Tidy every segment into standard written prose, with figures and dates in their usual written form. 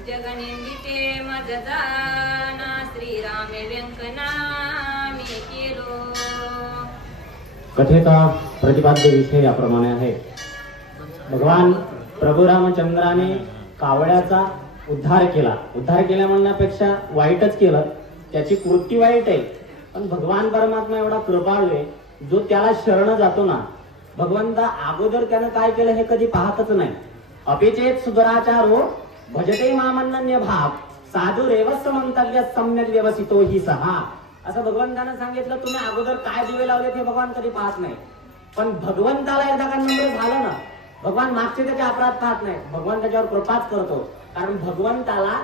जगनिंदिते मज जाना श्रीराम व्यंकना मी केलो। कथेचा प्रतिपाद्य विषय याप्रमाणे आहे। भगवान प्रभू रामचंद्राने कावळ्याचा उद्धार केला। उद्धार केला म्हणण्यापेक्षा वाईटच केलं, त्याची कृती वाईट आहे, पण भगवान परमात्मा एवढा कृपाळू आहे, जो त्याला शरण जातो ना, भगवंता अगोदर त्यानं काय केलं हे कधी पाहतच नाही। अपिचेत सुदराचारो भजते मामन्य भाव साधुरेवस मंतव्य सम्यक व्यवसितो ही सहा, असं भगवंतानं सांगितलं। तुम्ही अगोदर काय दिवे लावले ते भगवान कधी पाहत नाही, पण भगवंताला एकदा का नम्र झालं ना, भगवान मागचे त्याचे अपराध पाहत नाही, भगवान त्याच्यावर कृपाच करतो। कारण भगवंताला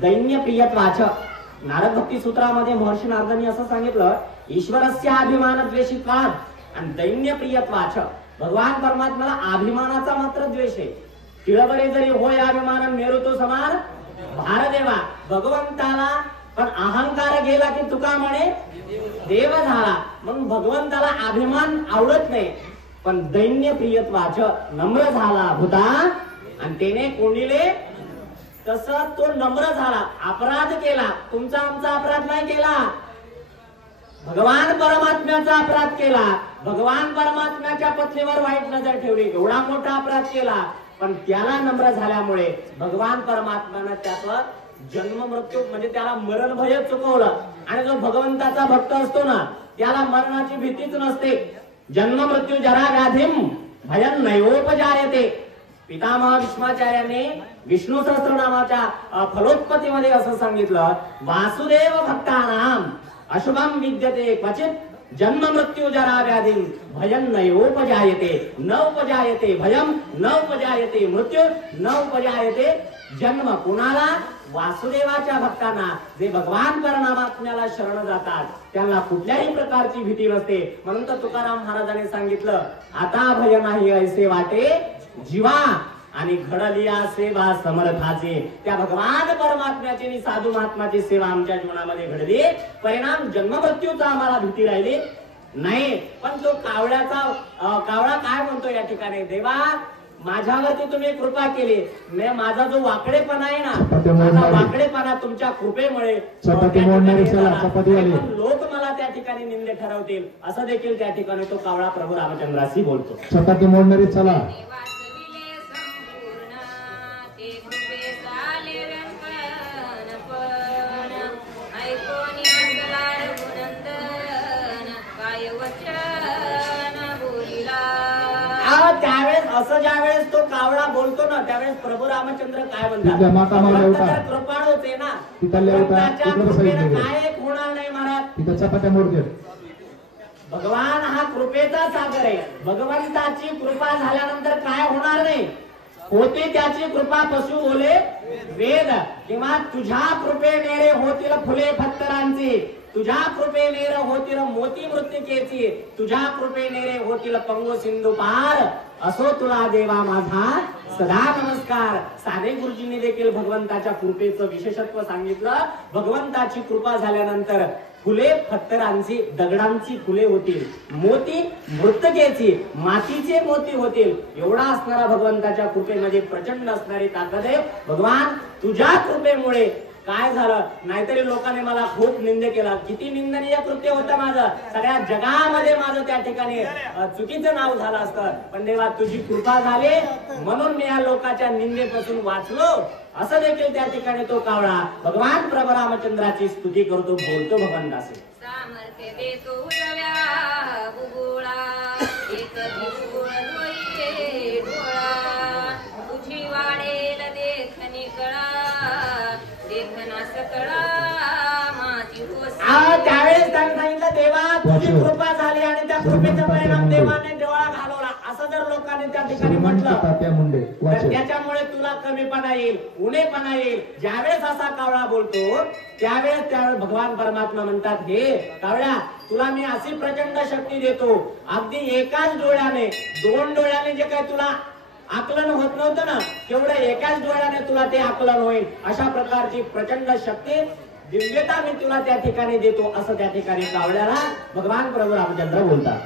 दैन्य प्रियत्वाच, नारद भक्ती सूत्रामध्ये महर्षी नारदांनी असं सांगितलं, ईश्वरस्य अभिमान द्वेषित्वात् आणि दैन्य प्रियत्वाच। भगवान परमात्म्याला अभिमानाचा मात्र द्वेष आहे। तिळबळे जरी होय अभिमान मेरुतो समान भारदेवा, भगवंताला पण अहंकार गेला की तुका म्हणे देव झाला। मग भगवंताला अभिमान आवडत नाही, पण दैन्य प्रियत्वाच, नम्र झाला भूता आणि त्याने कोंडिले तसं तो नम्र झाला, अपराध केला, तुमचा आमचा अपराध नाही केला, भगवान परमात्म्याचा अपराध केला, भगवान परमात्म्याच्या पत्नीवर वाईट नजर ठेवली, एवढा मोठा अपराध केला, पण त्याला नम्र झाल्यामुळे भगवान परमात्म्यानं त्यावर जन्म मृत्यू म्हणजे त्याला मरण भय चुकवलं। आणि जो भगवंताचा भक्त असतो ना, त्याला मरणाची भीतीच नसते। जन्म मृत्यू जरा व्याधीम भयं नैवोपजायते। पितामह भीष्माचार्याने विष्णू सहस्रनामाच्या फलोत्पत्तीमध्ये असं सांगितलं, वासुदेव भक्तानाम अशुभम विद्यते क्वचित जन्म मृत्यू जरा व्याधीम भयं नैवोपजायते। न उपजायते भयं, न उपजायते मृत्यू, न उपजायते जन्म। कुणाला? वासुदेवाच्या भक्तांना, जे भगवान परमात्म्याला शरण जातात, त्यांना कुठल्याही प्रकारची भीती नसते। म्हणून तर तुकाराम महाराजांनी सांगितलं, आता भय नाही ऐसे वाटे जीवा आणि घडलिया सेवा समर्थाचे। त्या भगवान परमात्म्याची आणि साधू महात्माची सेवा आमच्या जीवनामध्ये घडली, परिणाम जन्म मृत्यूचा आम्हाला भीती राहिली नाही। पण तो कावळा काय म्हणतो या ठिकाणी, देवा माझ्यावरती तुम्ही कृपा केली, माझा जो वाकडेपणा आहे ना, माझा वाकडेपणा तुमच्या कृपेमुळे लोक मला त्या ठिकाणी निंदे ठरवतील, असं देखील त्या ठिकाणी तो कावळा प्रभू रामचंद्राशी बोलतो। चपाती मोडणारी चला त्यावेळेस असं ज्यावेळेस तो कावळा बोलतो ना, त्यावेळेस प्रभू रामचंद्र काय म्हणतात, कृपाळू होते ना, काय होणार नाही महाराज, चपात्या मोडते। भगवान हा कृपेचा सागर आहे। भगवंताची कृपा झाल्यानंतर काय होणार नाही, होते त्याची कृपा पशु बोले वेद, किंवा तुझ्या कृपेने होतील फुले फत्तरांची, तुझ्या कृपेने होतील मोती मृत्तिकेची, तुझ्या कृपेने होतील पंगो सिंधू पार, असो तुला देवा माझा सदा नमस्कार। साने गुरुजींनी देखील भगवंताच्या कृपेचं विशेषत्व सांगितलं। भगवंताची कृपा झाल्यानंतर फुले फत्तरांची, दगडांची फुले होतील, मोती मृत्तिकेची, मातीचे मोती होतील। एवढा असणारा भगवंताच्या कृपेमध्ये प्रचंड असणारी ताकद आहे। भगवान तुझ्या कृपेमुळे काय झालं, नाहीतरी लोकांनी मला खूप निंदे केला, किती निंदनीय कृत्य होतं माझं, सगळ्या जगामध्ये माझं त्या ठिकाणी चुकीचं नाव झालं असतं, पण देवा तुझी कृपा झाली म्हणून मी या लोकांच्या निंदेपासून वाचलो, असं देखील त्या ठिकाणी तो कावळा भगवान प्रभू रामचंद्राची स्तुती करतो, बोलतो भगवंताशी। सामर्थ्य देतो उजव्या बुबुळा, एक दिवळ होई डोळा, तुझी वाढेल देखणी कळा, देखना सकळा माझी होस। त्यावेळेस त्यांनी सांगितलं, देवा तुझी कृपा झाली आणि त्या कृपेचा परिणाम देवाने डोळा घालवला, असं जर लोकांनी त्या ठिकाणी म्हटलं तर त्याच्यामुळे तुला कमीपणा येईल, उणेपणा येईल। ज्यावेळेस असा कावळा बोलतो त्यावेळेस भगवान परमात्मा म्हणतात, हे कावळ्या तुला मी अशी प्रचंड शक्ती देतो, अगदी एकाच डोळ्याने, दोन डोळ्याने जे काही तुला आकलन होत नव्हतं ना, तेवढं एकाच डोळ्याने तुला ते आकलन होईल, अशा प्रकारची प्रचंड शक्ती दिव्यता मी तुला त्या ठिकाणी देतो, असं त्या ठिकाणी कावळ्याला भगवान प्रभू रामचंद्र बोलतात।